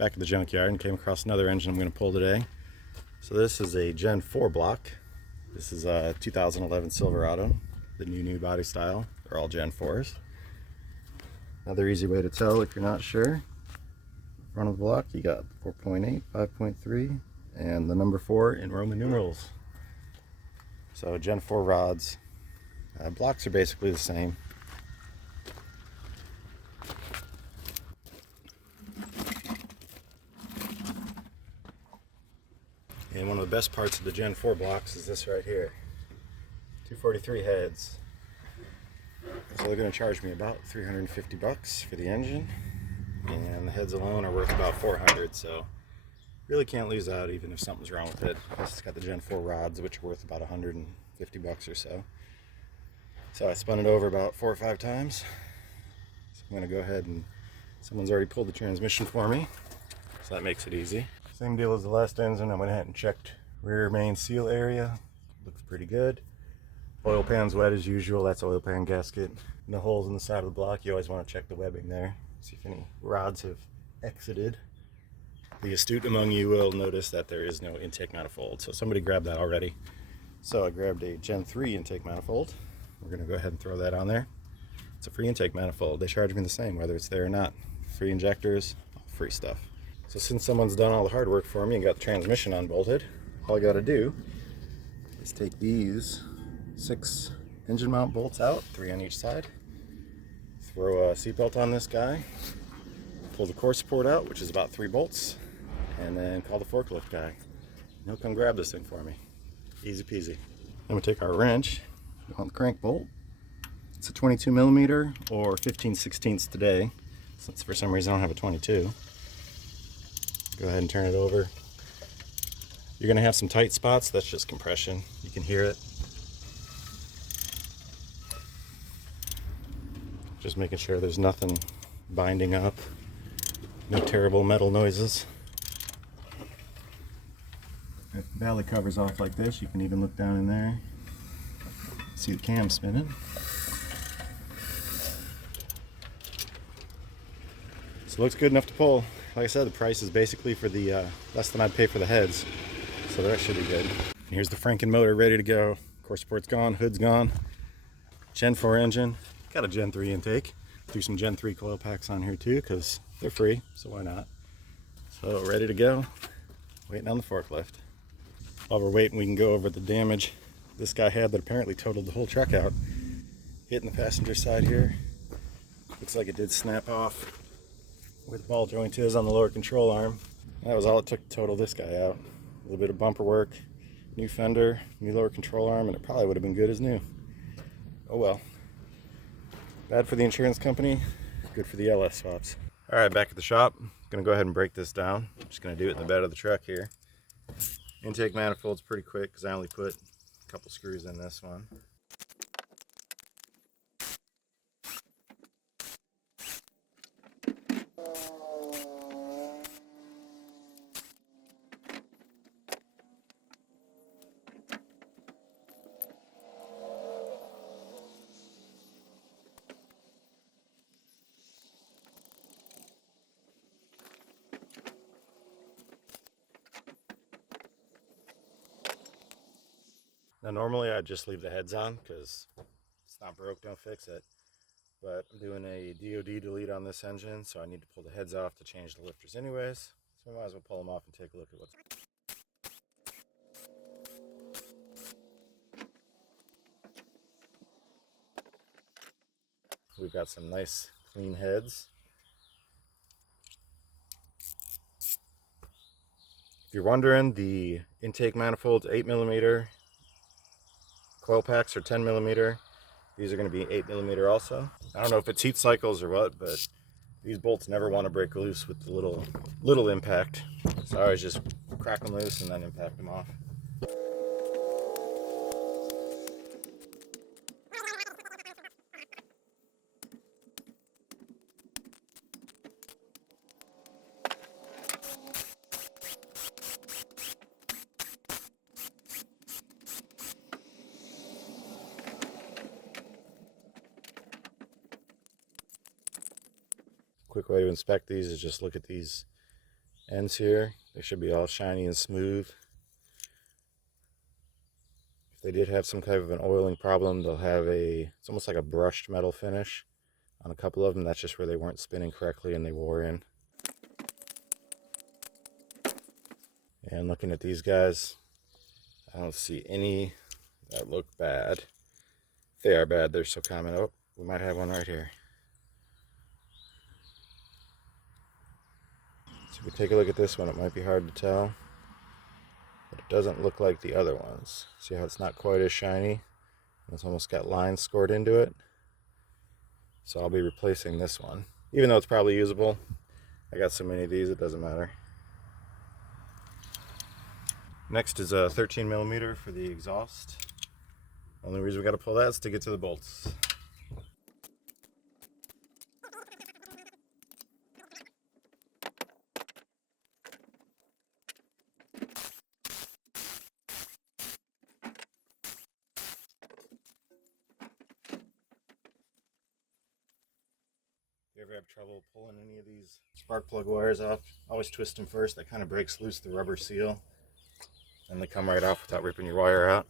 Back at the junkyard and came across another engine I'm going to pull today. So this is a Gen 4 block. This is a 2011 Silverado, the new body style. They're all Gen 4s. Another easy way to tell if you're not sure. Front of the block you got 4.8, 5.3, and the number 4 in Roman numerals. So Gen 4 rods. Blocks are basically the same. And one of the best parts of the Gen 4 blocks is this right here. 243 heads. So they're going to charge me about $350 for the engine. And the heads alone are worth about $400, so really can't lose out even if something's wrong with it. Plus it's got the Gen 4 rods, which are worth about $150 or so. So I spun it over about 4 or 5 times. So I'm going to go ahead and someone's already pulled the transmission for me, so that makes it easy. Same deal as the last engine. I went ahead and checked rear main seal area. Looks pretty good. Oil pan's wet as usual. That's oil pan gasket. And the holes in the side of the block, you always want to check the webbing there. See if any rods have exited. The astute among you will notice that there is no intake manifold. So somebody grabbed that already. So I grabbed a Gen 3 intake manifold. We're going to go ahead and throw that on there. It's a free intake manifold. They charge me the same whether it's there or not. Free injectors, free stuff. So since someone's done all the hard work for me and got the transmission unbolted, all I got to do is take these 6 engine mount bolts out, 3 on each side, throw a seatbelt on this guy, pull the core support out, which is about 3 bolts, and then call the forklift guy. And he'll come grab this thing for me. Easy peasy. Then we take our wrench on the crank bolt. It's a 22 millimeter or 15/16 today, since for some reason I don't have a 22. Go ahead and turn it over. You're going to have some tight spots. That's just compression. You can hear it. Just making sure there's nothing binding up. No terrible metal noises. If the valley cover's off like this, you can even look down in there. See the cam spinning. So it looks good enough to pull. Like I said, the price is basically for the less than I'd pay for the heads, so that should be good. And here's the Franken motor ready to go. Core support's gone, hood's gone. Gen 4 engine, got a Gen 3 intake. Threw some Gen 3 coil packs on here too, because they're free, so why not? So ready to go, waiting on the forklift. While we're waiting, we can go over the damage this guy had that apparently totaled the whole truck out. Hitting the passenger side here. Looks like it did snap off where the ball joint is on the lower control arm. That was all it took to total this guy out. A little bit of bumper work, new fender, new lower control arm, and it probably would have been good as new. Oh well. Bad for the insurance company, good for the LS swaps. Alright, back at the shop. Gonna go ahead and break this down. I'm just gonna do it in the bed of the truck here. Intake manifold's pretty quick because I only put a couple screws in this one. Now normally I'd just leave the heads on because it's not broke, don't fix it. But I'm doing a DOD delete on this engine, so I need to pull the heads off to change the lifters anyways. So I might as well pull them off and take a look at what's... We've got some nice clean heads. If you're wondering, the intake manifold's 8mm. Coil packs are 10mm. These are going to be 8mm also. I don't know if it's heat cycles or what, but these bolts never want to break loose with the little impact. So I always just crack them loose and then impact them off. Quick way to inspect these is just look at these ends here. They should be all shiny and smooth. If they did have some type of an oiling problem, they'll have it's almost like a brushed metal finish on a couple of them. That's just where they weren't spinning correctly and they wore in. And looking at these guys, I don't see any that look bad. If they are bad, they're so common. Oh, we might have one right here. So if we take a look at this one, it might be hard to tell, but it doesn't look like the other ones. See how it's not quite as shiny? It's almost got lines scored into it. So I'll be replacing this one. Even though it's probably usable, I got so many of these, it doesn't matter. Next is a 13mm for the exhaust. Only reason we got to pull that is to get to the bolts. If you ever have trouble pulling any of these spark plug wires off, always twist them first. That kind of breaks loose the rubber seal, and they come right off without ripping your wire out.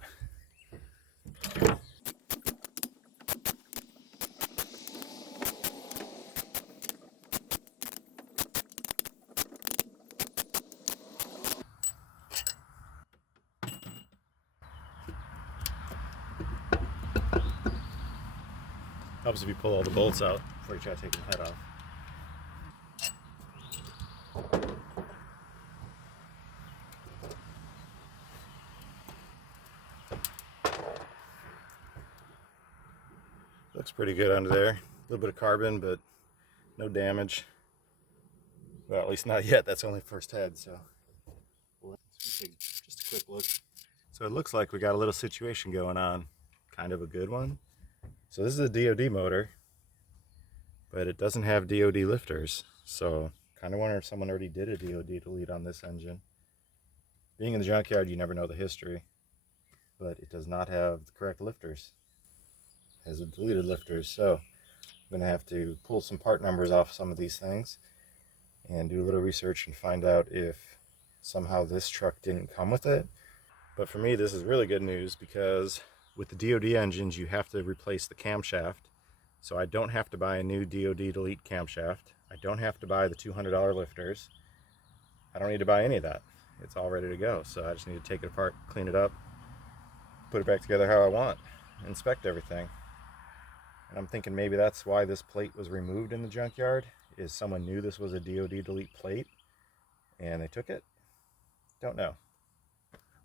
Helps if you pull all the bolts out before you try to take the head off. Looks pretty good under there. A little bit of carbon, but no damage. Well, at least not yet. That's only first head, so let's take just a quick look. So it looks like we got a little situation going on. Kind of a good one. So this is a DOD motor, but it doesn't have DOD lifters. So kind of wonder if someone already did a DOD delete on this engine. Being in the junkyard, you never know the history, but it does not have the correct lifters. It has a deleted lifters, so I'm going to have to pull some part numbers off some of these things and do a little research and find out if somehow this truck didn't come with it. But for me, this is really good news because with the DOD engines, you have to replace the camshaft. So I don't have to buy a new DOD delete camshaft. I don't have to buy the $200 lifters. I don't need to buy any of that. It's all ready to go. So I just need to take it apart, clean it up, put it back together how I want, inspect everything. And I'm thinking maybe that's why this plate was removed in the junkyard, is someone knew this was a DOD delete plate and they took it. Don't know.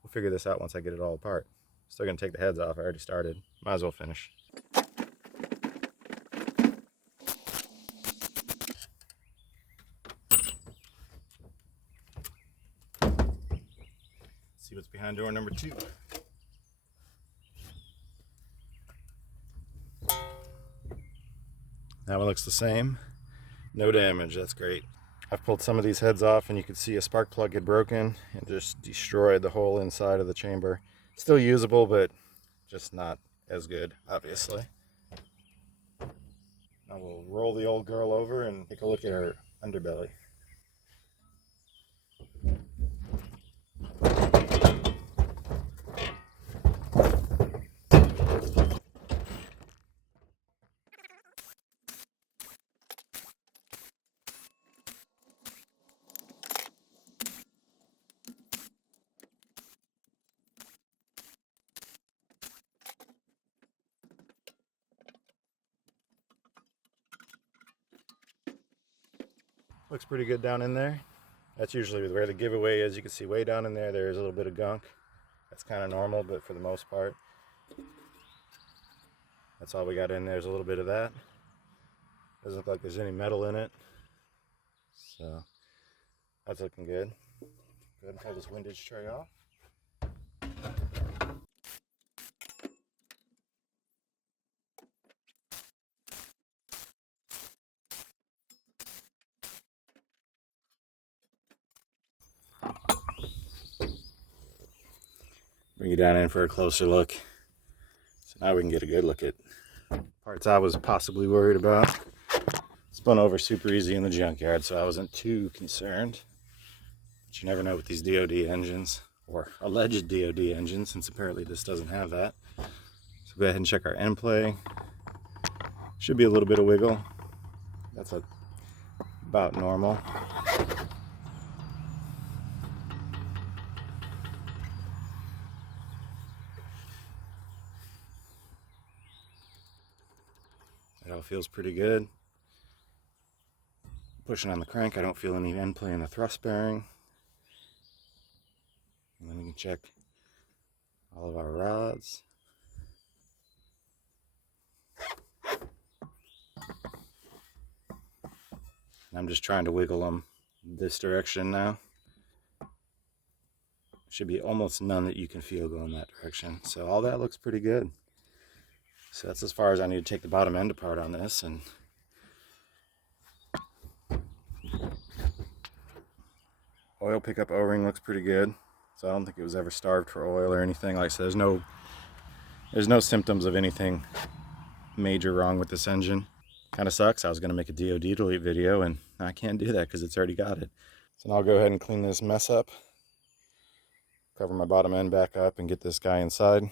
We'll figure this out once I get it all apart. Still gonna take the heads off. I already started. Might as well finish. See what's behind door number 2. That one looks the same. No damage. That's great. I've pulled some of these heads off and you can see a spark plug had broken and just destroyed the whole inside of the chamber. Still usable, but just not as good, obviously. Now we'll roll the old girl over and take a look at her underbelly. Looks pretty good down in there. That's usually where the giveaway is. You can see way down in there, there's a little bit of gunk. That's kind of normal, but for the most part, that's all we got in there. There's a little bit of that. Doesn't look like there's any metal in it. So that's looking good. Go ahead and pull this windage tray off. Bring you down in for a closer look. So now we can get a good look at parts I was possibly worried about. Spun over super easy in the junkyard, so I wasn't too concerned. But you never know with these DoD engines, or alleged DoD engines, since apparently this doesn't have that. So go ahead and check our end play. Should be a little bit of wiggle. That's about normal. It all feels pretty good. Pushing on the crank, I don't feel any end play in the thrust bearing. And then we can check all of our rods. And I'm just trying to wiggle them this direction now. Should be almost none that you can feel going that direction. So all that looks pretty good. So that's as far as I need to take the bottom end apart on this. And oil pickup O-ring looks pretty good. So I don't think it was ever starved for oil or anything. Like I said, there's no symptoms of anything major wrong with this engine. Kind of sucks. I was going to make a DoD delete video and I can't do that because it's already got it. So now I'll go ahead and clean this mess up. Cover my bottom end back up and get this guy inside.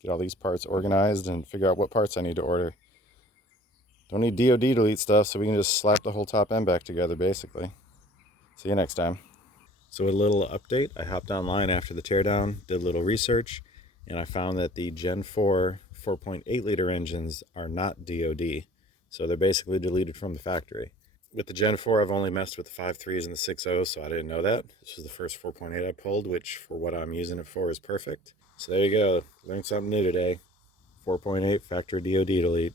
Get all these parts organized and figure out what parts I need to order. Don't need DoD delete stuff, so we can just slap the whole top end back together basically. See you next time. So a little update. I hopped online after the teardown, did a little research, and I found that the Gen 4 4.8 liter engines are not DoD. So they're basically deleted from the factory. With the Gen 4, I've only messed with the 5.3s and the 6.0s, so I didn't know that. This was the first 4.8 I pulled, which for what I'm using it for is perfect. So there you go. Learned something new today. 4.8 factory DoD delete.